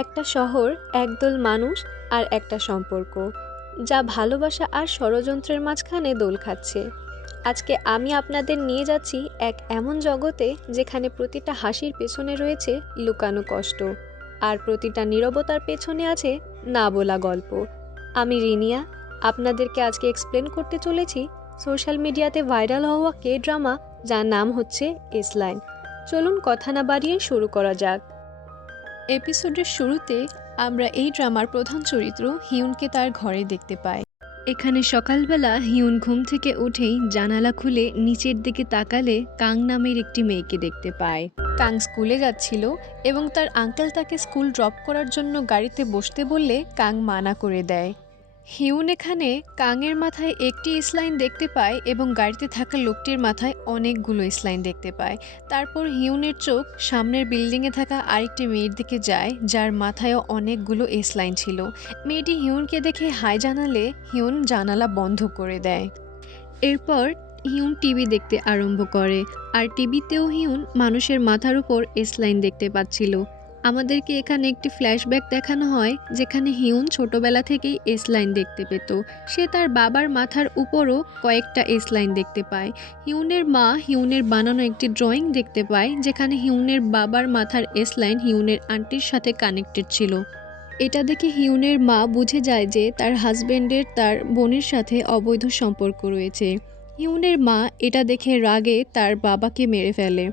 একটা শহর, একদল মানুষ আর একটা সম্পর্ক যা ভালোবাসা আর ষড়যন্ত্রের মাঝখানে দোল খাচ্ছে। আজকে আমি আপনাদের নিয়ে যাচ্ছি এক এমন জগতে যেখানে প্রতিটা হাসির পেছনে রয়েছে লুকানো কষ্ট, আর প্রতিটা নীরবতার পেছনে আছে না বলা গল্প। আমি রিনিয়া, আপনাদেরকে আজকে এক্সপ্লেন করতে চলেছি সোশ্যাল মিডিয়াতে ভাইরাল হওয়া কে ড্রামা যার নাম হচ্ছে এসলাইন। চলুন কথা না বাড়িয়ে শুরু করা যাক। এপিসোডের শুরুতে আমরা এই ড্রামার প্রধান চরিত্র হিউনকে তার ঘরে দেখতে পাই। এখানে সকালবেলা হিউন ঘুম থেকে উঠেই জানালা খুলে নিচের দিকে তাকালে কাং নামের একটি মেয়েকে দেখতে পায়। কাং স্কুলে যাচ্ছিল এবং তার আঙ্কেল তাকে স্কুল ড্রপ করার জন্য গাড়িতে বসতে বললে কাং মানা করে দেয়। হিউন এখানে কাংয়ের মাথায় একটি স্লাইন দেখতে পায় এবং গাড়িতে থাকা লোকটির মাথায় অনেকগুলো স্লাইন দেখতে পায়। তারপর হিউনের চোখ সামনের বিল্ডিংয়ে থাকা আরেকটি মেয়ের দিকে যায় যার মাথায়ও অনেকগুলো স্লাইন ছিল। মেয়েটি হিউনকে দেখে হাই জানালে হিউন জানালা বন্ধ করে দেয়। এরপর হিউন টিভি দেখতে আরম্ভ করে, আর টিভিতেও হিউন মানুষের মাথার উপর স্লাইন দেখতে পাচ্ছিল। আমাদেরকে এখানে একটি ফ্ল্যাশব্যাক দেখানো হয় যেখানে হিউন ছোটবেলা থেকেই এসলাইন দেখতে পেত। সে তার বাবার মাথার উপরও কয়েকটা এসলাইন দেখতে পায়। হিউনের মা হিউনের বানানো একটি ড্রয়িং দেখতে পায় যেখানে হিউনের বাবার মাথার এসলাইন হিউনের আন্টির সাথে কানেক্টেড ছিল। এটা দেখে হিউনের মা বুঝে যায় যে তার হাজবেন্ডের তার বোনের সাথে অবৈধ সম্পর্ক রয়েছে। হিউনের মা এটা দেখে রাগে তার বাবাকে মেরে ফেলে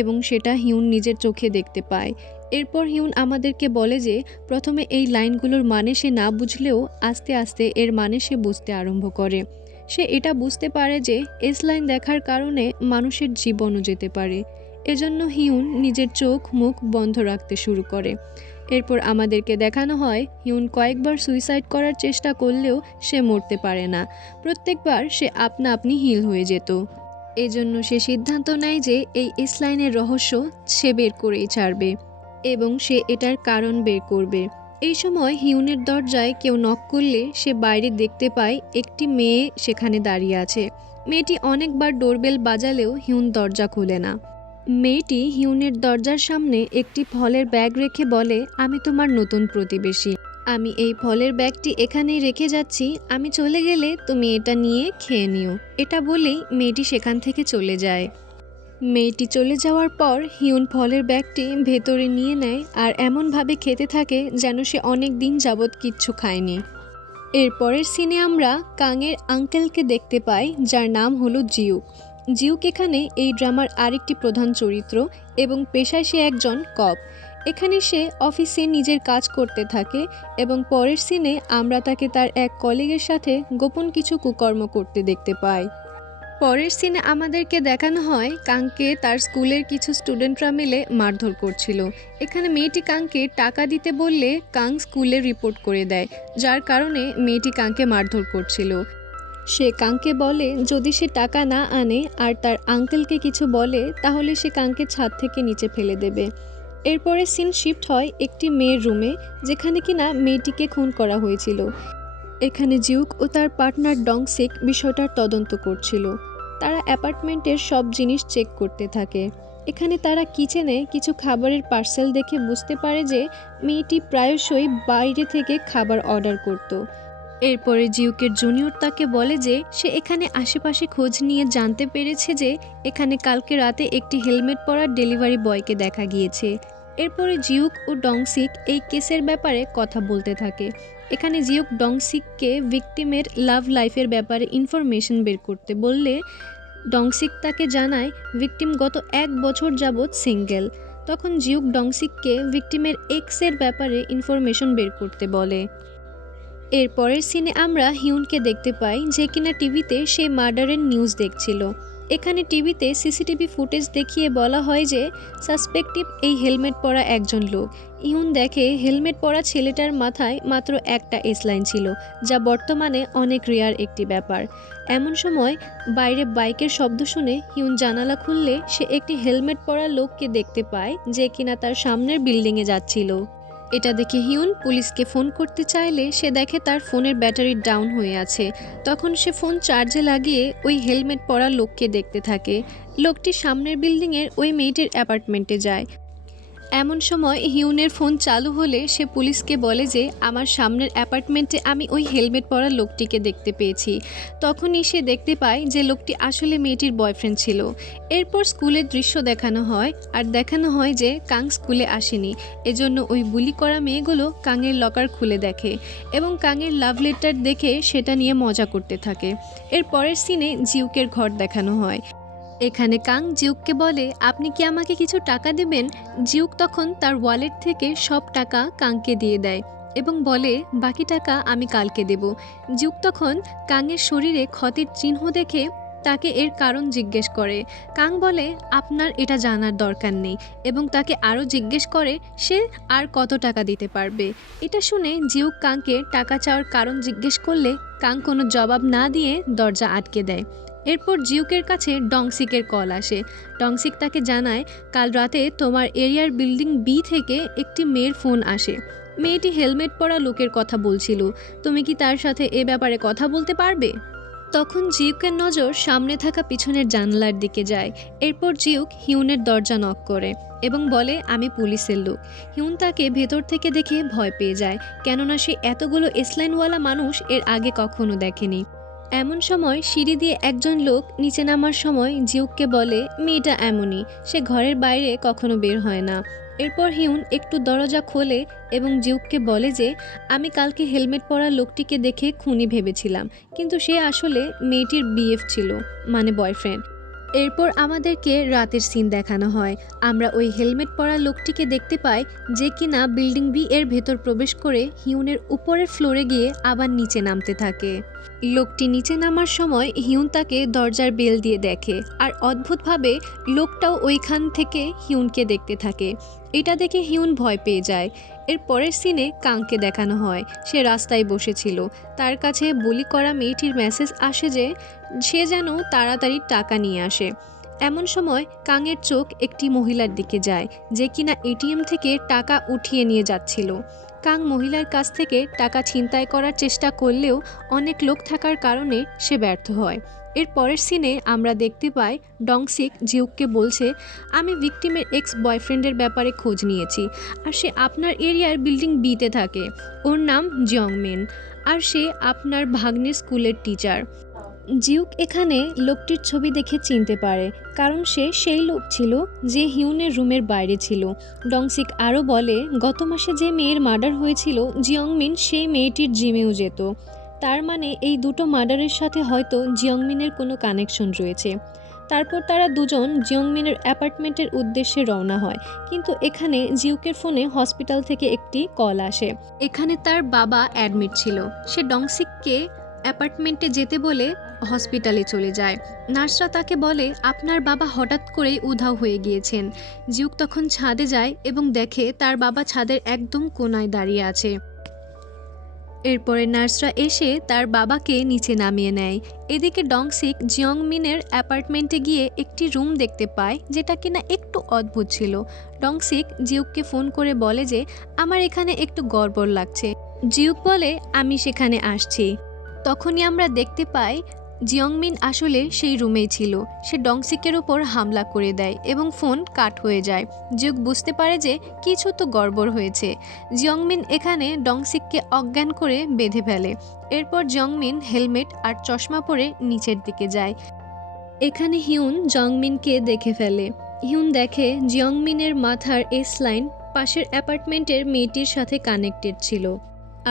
এবং সেটা হিউন নিজের চোখে দেখতে পায়। এরপর হিউন আমাদেরকে বলে যে প্রথমে এই লাইনগুলোর মানে সে না বুঝলেও আস্তে আস্তে এর মানে সে বুঝতে আরম্ভ করে। সে এটা বুঝতে পারে যে এস লাইন দেখার কারণে মানুষের জীবনও যেতে পারে। এজন্য হিউন নিজের চোখ মুখ বন্ধ রাখতে শুরু করে। এরপর আমাদেরকে দেখানো হয় হিউন কয়েকবার সুইসাইড করার চেষ্টা করলেও সে মরতে পারে না। প্রত্যেকবার সে আপনা আপনি হিল হয়ে যেত। এজন্য সে সিদ্ধান্ত নেয় যে এই ইসলাইনের রহস্য সে বের করেই ছাড়বে এবং সে এটার কারণ বের করবে। এই সময় হিউনের দরজায় কেউ নক করলে সে বাইরে দেখতে পায় একটি মেয়ে সেখানে দাঁড়িয়ে আছে। মেয়েটি অনেকবার ডোরবেল বাজালেও হিউন দরজা খোলে না। মেয়েটি হিউনের দরজার সামনে একটি ফলের ব্যাগ রেখে বলে, আমি তোমার নতুন প্রতিবেশী। আমি এই ফলের ব্যাগটি এখানেই রেখে যাচ্ছি, আমি চলে গেলে তুমি এটা নিয়ে খেয়ে নিও। এটা বলেই মেয়েটি সেখান থেকে চলে যায়। মেয়েটি চলে যাওয়ার পর হিউন ফলের ব্যাগটি ভেতরে নিয়ে নেয় আর এমনভাবে খেতে থাকে যেন সে অনেক দিন যাবৎ কিচ্ছু খায়নি। এরপরের সিনে আমরা কাংয়ের আঙ্কেলকে দেখতে পাই যার নাম হলো জিউক। জিউক এখানে এই ড্রামার আরেকটি প্রধান চরিত্র এবং পেশায় সে একজন কপ। এখানে সে অফিসে নিজের কাজ করতে থাকে এবং পরের সিনে আমরা তাকে তার এক কলিগের সাথে গোপন কিছু কুকর্ম করতে দেখতে পাই। পরের সিনে আমাদেরকে দেখানো হয় কাংকে তার স্কুলের কিছু স্টুডেন্টরা মিলে মারধর করছিল। এখানে মেয়েটি কাংকে টাকা দিতে বললে কাং স্কুলে রিপোর্ট করে দেয়, যার কারণে মেয়েটি কাংকে মারধর করছিল। সে কাংকে বলে যদি সে টাকা না আনে আর তার আঙ্কেলকে কিছু বলে তাহলে সে কাংকে ছাদ থেকে নিচে ফেলে দেবে। এরপরে সিন শিফট হয় একটি মেয়ের রুমে যেখানে কিনা মেয়েটিকে খুন করা হয়েছিল। এখানে জিউক ও তার পার্টনার ডংসিক বিষয়টার তদন্ত করছিল। তারা অ্যাপার্টমেন্টের সব জিনিস চেক করতে থাকে। এখানে তারা কিচেনে কিছু খাবারের পার্সেল দেখে বুঝতে পারে যে মেয়েটি প্রায়শই বাইরে থেকে খাবার অর্ডার করত। এরপরে জিউকের জুনিয়র তাকে বলে যে সে এখানে আশেপাশে খোঁজ নিয়ে জানতে পেরেছে যে এখানে কালকে রাতে একটি হেলমেট পরা ডেলিভারি বয়কে দেখা গিয়েছে। এরপরে জিউক ও ডংসিক এই কেসের ব্যাপারে কথা বলতে থাকে। এখানে জিউক ডংসিককে ভিকটিমের লাভ লাইফের ব্যাপারে ইনফরমেশন বের করতে বললে ডংসিক তাকে জানায় ভিকটিম গত 1 বছর যাবৎ সিঙ্গেল। তখন জিউক ডংসিককে ভিকটিমের এক্সের ব্যাপারে ইনফরমেশন বের করতে বলে। এরপরের সিনে আমরা হিউনকে দেখতে পাই যে কিনা টিভিতে সে মার্ডারের নিউজ দেখছিল। এখানে টিভিতে সিসিটিভি ফুটেজ দেখিয়ে বলা হয় যে সাসপেক্টিভ এই হেলমেট পরা একজন লোক। হিউন দেখে হেলমেট পরা ছেলেটার মাথায় মাত্র একটা এসলাইন ছিল, যা বর্তমানে অনেক রেয়ার একটি ব্যাপার। এমন সময় বাইরে বাইকের শব্দ শুনে হিউন জানালা খুললে সে একটি হেলমেট পরা লোককে দেখতে পায় যে কিনা তার সামনের বিল্ডিংয়ে যাচ্ছিল। এটা দেখে হিউন পুলিশকে ফোন করতে চাইলে সে দেখে তার ফোনের ব্যাটারি ডাউন হয়ে আছে। তখন সে ফোন চার্জে লাগিয়ে ওই হেলমেট পরা লোককে দেখতে থাকে। লোকটি সামনের বিল্ডিংয়ের ওই মেয়েটির অ্যাপার্টমেন্টে যায়। এমন সময় হিউনের ফোন চালু হলে সে পুলিশকে বলে যে আমার সামনের অ্যাপার্টমেন্টে আমি ওই হেলমেট পরা লোকটিকে দেখতে পেয়েছি। তখনই সে দেখতে পায় যে লোকটি আসলে মেয়েটির বয়ফ্রেন্ড ছিল। এরপর স্কুলের দৃশ্য দেখানো হয় আর দেখানো হয় যে কাং স্কুলে আসেনি, এজন্য ওই বুলি করা মেয়েগুলো কাংয়ের লকার খুলে দেখে এবং কাংয়ের লাভ লেটার দেখে সেটা নিয়ে মজা করতে থাকে। এর পরের সিনে জিউকের ঘর দেখানো হয়। এখানে কাং জিউককে বলে আপনি কি আমাকে কিছু টাকা দেবেন। জিউক তখন তার ওয়ালেট থেকে সব টাকা কাংকে দিয়ে দেয় এবং বলে বাকি টাকা আমি কালকে দেব। জিউক তখন কাংয়ের শরীরে ক্ষতের চিহ্ন দেখে তাকে এর কারণ জিজ্ঞেস করে। কাং বলে আপনার এটা জানার দরকার নেই এবং তাকে আরও জিজ্ঞেস করে সে আর কত টাকা দিতে পারবে। এটা শুনে জিউক কাংকে টাকা চাওয়ার কারণ জিজ্ঞেস করলে কাং কোনো জবাব না দিয়ে দরজা আটকে দেয়। এরপর জিউকের কাছে ডংসিকের কল আসে। ডংসিক তাকে জানায় কাল রাতে তোমার এরিয়ার বিল্ডিং বি থেকে একটি মেয়ের ফোন আসে। মেয়েটি হেলমেট পরা লোকের কথা বলছিল, তুমি কি তার সাথে এ ব্যাপারে কথা বলতে পারবে? তখন জিউকের নজর সামনে থাকা পিছনের জানলার দিকে যায়। এরপর জিউক হিউনের দরজা নক করে এবং বলে আমি পুলিশের লোক। হিউন তাকে ভেতর থেকে দেখে ভয় পেয়ে যায়, কেননা সে এতগুলো এসলাইনওয়ালা মানুষ এর আগে কখনো দেখেনি। এমন সময় সিঁড়ি দিয়ে একজন লোক নিচে নামার সময় জিউককে বলে মেয়েটা এমনই, সে ঘরের বাইরে কখনো বের হয় না। এরপর হিউন একটু দরজা খোলে এবং জিউককে বলে যে আমি কালকে হেলমেট পরা লোকটিকে দেখে খুনি ভেবেছিলাম, কিন্তু সে আসলে মেয়েটির বিএফ ছিল, মানে বয়ফ্রেন্ড। এরপর আমাদেরকে রাতের সিন দেখানো হয়। আমরা ওই হেলমেট পরা লোকটিকে দেখতে পাই যে কিনা বিল্ডিং বি এর ভেতর প্রবেশ করে হিউনের উপরের ফ্লোরে গিয়ে আবার নিচে নামতে থাকে। লোকটি নিচে নামার সময় হিউন তাকে দরজার বেল দিয়ে দেখে আর অদ্ভুতভাবে লোকটাও ওইখান থেকে হিউনকে দেখতে থাকে। এটা দেখে হিউন ভয় পেয়ে যায়। এর পরের সিনে কাংকে দেখানো হয়, সে রাস্তায় বসেছিল। তার কাছে বুলি করা মেয়েটির মেসেজ আসে যে সে যেন তাড়াতাড়ি টাকা নিয়ে আসে। এমন সময় কাংয়ের চোখ একটি মহিলার দিকে যায় যে কিনা এটিএম থেকে টাকা উঠিয়ে নিয়ে যাচ্ছিল। কাং মহিলার কাছ থেকে টাকা ছিনতাই করার চেষ্টা করলেও অনেক লোক থাকার কারণে সে ব্যর্থ হয়। এর পরের সিনে আমরা দেখতে পাই ডংসিক জিউককে বলছে আমি ভিকটিমের এক্স বয়ফ্রেন্ডের ব্যাপারে খোঁজ নিয়েছি আর সে আপনার এরিয়ার বিল্ডিং বিতে থাকে। ওর নাম জিয়ংমিন আর সে আপনার ভাগ্নের স্কুলের টিচার। জিউক এখানে লোকটির ছবি দেখে চিনতে পারে, কারণ সে সেই লোক ছিল যে হিউনের রুমের বাইরে ছিল। ডংসিক আরও বলে গত মাসে যে মেয়ের মার্ডার হয়েছিল জিয়ংমিন সেই মেয়েটির জিমেও যেত। তার মানে এই দুটো মার্ডারের সাথে হয়তো জিয়ংমিনের কোনো কানেকশন রয়েছে। তারপর তারা দুজন জিয়ংমিনের অ্যাপার্টমেন্টের উদ্দেশ্যে রওনা হয়, কিন্তু এখানে জিউকের ফোনে হসপিটাল থেকে একটি কল আসে। এখানে তার বাবা অ্যাডমিট ছিল। সে ডংসিককে অ্যাপার্টমেন্টে যেতে বলে হসপিটালে চলে যায়। নার্সরা তাকে বলে আপনার বাবা হঠাৎ করেই উধাও হয়ে গিয়েছেন। জিউক তখন ছাদে যায় এবং দেখে তার বাবা ছাদের একদম কোনায় দাঁড়িয়ে আছে। এরপরে নার্সরা এসে তার বাবাকে নিচে নামিয়ে নেয়। এদিকে ডংসিক জিয়ংমিনের অ্যাপার্টমেন্টে গিয়ে একটি রুম দেখতে পায় যেটা কিনা একটু অদ্ভুত ছিল। ডংসিক জিউককে ফোন করে বলে যে আমার এখানে একটু গড়বড় লাগছে। জিউক বলে আমি সেখানে আসছি। তখনই আমরা দেখতে পাই জিয়ংমিন আসলে সেই রুমেই ছিল। সে ডংসিকের ওপর হামলা করে দেয় এবং ফোন কাট হয়ে যায়। জিউক বুঝতে পারে যে কিছু তো গড়বড় হয়েছে। জিয়ংমিন এখানে ডংসিককে অজ্ঞান করে বেঁধে ফেলে। এরপর জিয়ংমিন হেলমেট আর চশমা পরে নিচের দিকে যায়। এখানে হিউন জিয়ংমিনকে দেখে ফেলে। হিউন দেখে জিয়ংমিনের মাথার এস লাইন পাশের অ্যাপার্টমেন্টের মেয়েটির সাথে কানেক্টেড ছিল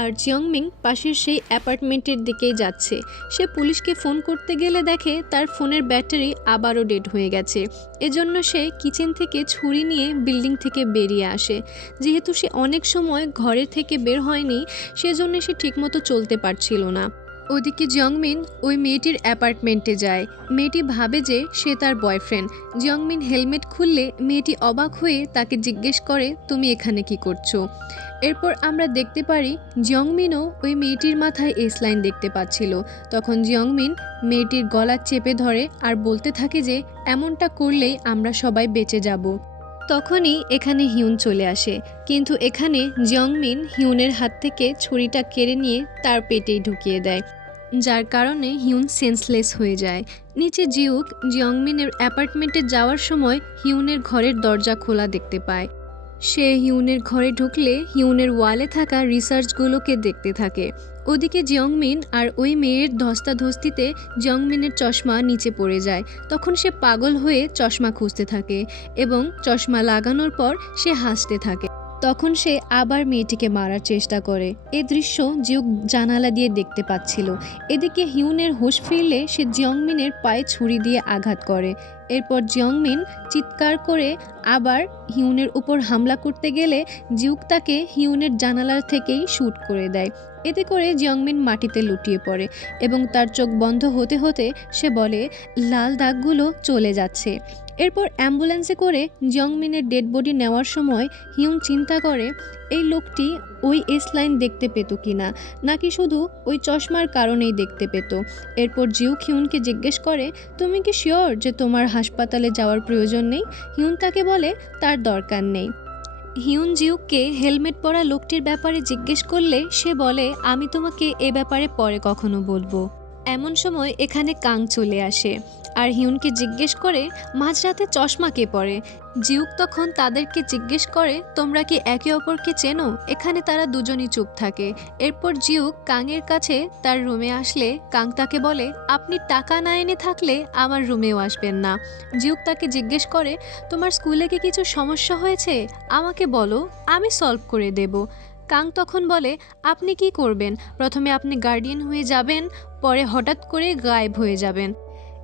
আর জিয়ংমিন পাশের সেই অ্যাপার্টমেন্টের দিকেই যাচ্ছে। সে পুলিশকে ফোন করতে গেলে দেখে তার ফোনের ব্যাটারি আবারও ডেড হয়ে গেছে। এজন্য সে কিচেন থেকে ছুরি নিয়ে বিল্ডিং থেকে বেরিয়ে আসে। যেহেতু সে অনেক সময় ঘরের থেকে বের হয়নি, সেজন্য সে ঠিকমতো চলতে পারছিল না। ওদিকে জিয়ংমিন ওই মেয়েটির অ্যাপার্টমেন্টে যায়। মেয়েটি ভাবে যে সে তার বয়ফ্রেন্ড। জিয়ংমিন হেলমেট খুললে মেয়েটি অবাক হয়ে তাকে জিজ্ঞেস করে তুমি এখানে কি করছো। এরপর আমরা দেখতে পারি জিয়ংমিনও ওই মেয়েটির মাথায় এস লাইন দেখতে পাচ্ছিল। তখন জিয়ংমিন মেয়েটির গলা চেপে ধরে আর বলতে থাকে যে এমনটা করলেই আমরা সবাই বেঁচে যাব। তখনই এখানে হিউন চলে আসে, কিন্তু এখানে জিয়ংমিন হিউনের হাত থেকে ছুরিটা কেড়ে নিয়ে তার পেটেই ঢুকিয়ে দেয়, যার কারণে হিউন সেন্সলেস হয়ে যায়। নিচে জিউক জিয়ংমিনের অ্যাপার্টমেন্টে যাওয়ার সময় হিউনের ঘরের দরজা খোলা দেখতে পায়। সে হিউনের ঘরে ঢুকলে হিউনের ওয়ালে থাকা রিসার্চগুলোকে দেখতে থাকে। ওদিকে জিয়ংমিন আর ওই মেয়ের ধস্তাধস্তিতে জিয়ংমিনের চশমা নিচে পড়ে যায়। তখন সে পাগল হয়ে চশমা খুঁজতে থাকে এবং চশমা লাগানোর পর সে হাসতে থাকে। তখন সে আবার মেয়েটিকে মারার চেষ্টা করে। এ দৃশ্য জিউক জানালা দিয়ে দেখতে পাচ্ছিল। এদিকে হিউনের হুঁশ ফিরলে সে জিয়ংমিনের পায়ে ছুরি দিয়ে আঘাত করে। এরপর জিয়ংমিন চিৎকার করে আবার হিউনের উপর হামলা করতে গেলে জিউক তাকে হিউনের জানালার থেকেই শ্যুট করে দেয়। এতে করে জিয়ংমিন মাটিতে লুটিয়ে পড়ে এবং তার চোখ বন্ধ হতে হতে সে বলে, লাল দাগগুলো চলে যাচ্ছে। এরপর অ্যাম্বুলেন্সে করে জিয়ংমিনের ডেড বডি নেওয়ার সময় হিউন চিন্তা করে এই লোকটি ওই এসলাইন দেখতে পেত কিনা, নাকি শুধু ওই চশমার কারণেই দেখতে পেত। এরপর জিউক হিউনকে জিজ্ঞেস করে, তুমি কি শিওর যে তোমার হাসপাতালে যাওয়ার প্রয়োজন নেই? হিউন তাকে বলে তার দরকার নেই। হিউন জিউককে হেলমেট পরা লোকটির ব্যাপারে জিজ্ঞেস করলে সে বলে, আমি তোমাকে এ ব্যাপারে পরে কখনো বলবো। এমন সময় এখানে কাং চলে আসে আর হিউনকে জিজ্ঞেস করে মাঝরাতে চশমা কে পরে। জিউক তখন তাদেরকে জিজ্ঞেস করে, তোমরা কি একে অপরকে চেনো? এখানে তারা দুজনই চুপ থাকে। এরপর জিউক কাংয়ের কাছে তার রুমে আসলে কাং তাকে বলে, আপনি টাকা না এনে থাকলে আমার রুমেও আসবেন না। জিউক তাকে জিজ্ঞেস করে, তোমার স্কুলে কি কিছু সমস্যা হয়েছে? আমাকে বলো, আমি সলভ করে দেব। কাং তখন বলে, আপনি কি করবেন? প্রথমে আপনি গার্ডিয়ান হয়ে যাবেন, পরে হঠাৎ করে গায়েব হয়ে যাবেন।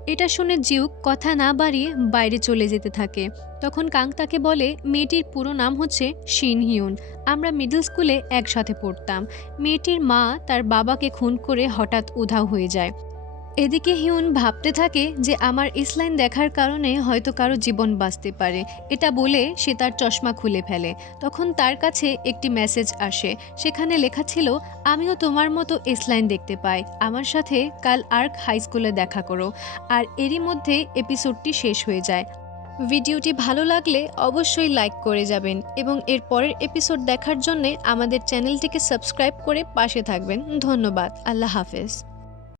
এটা শুনে জিউক কথা না বাড়িয়ে বাইরে চলে যেতে থাকে। তখন কাং তাকে বলে, মেয়েটির পুরো নাম হচ্ছে শিন হিউন। আমরা মিডল স্কুলে একসাথে পড়তাম। মেয়েটির মা তার বাবাকে খুন করে হঠাৎ উধাও হয়ে যায়। এদিকে হিউন ভাবতে থাকে যে আমার ইসলাইন দেখার কারণে হয়তো কারো জীবন বাঁচতে পারে। এটা বলে সে তার চশমা খুলে ফেলে। তখন তার কাছে একটি মেসেজ আসে। সেখানে লেখা ছিল, আমিও তোমার মতো ইসলাইন দেখতে পাই, আমার সাথে কাল আর্ক হাই স্কুলে দেখা করো। আর এরই মধ্যে এপিসোডটি শেষ হয়ে যায়। ভিডিওটি ভালো লাগলে অবশ্যই লাইক করে যাবেন এবং এর পরের এপিসোড দেখার জন্যে আমাদের চ্যানেলটিকে সাবস্ক্রাইব করে পাশে থাকবেন। ধন্যবাদ। আল্লাহ হাফেজ।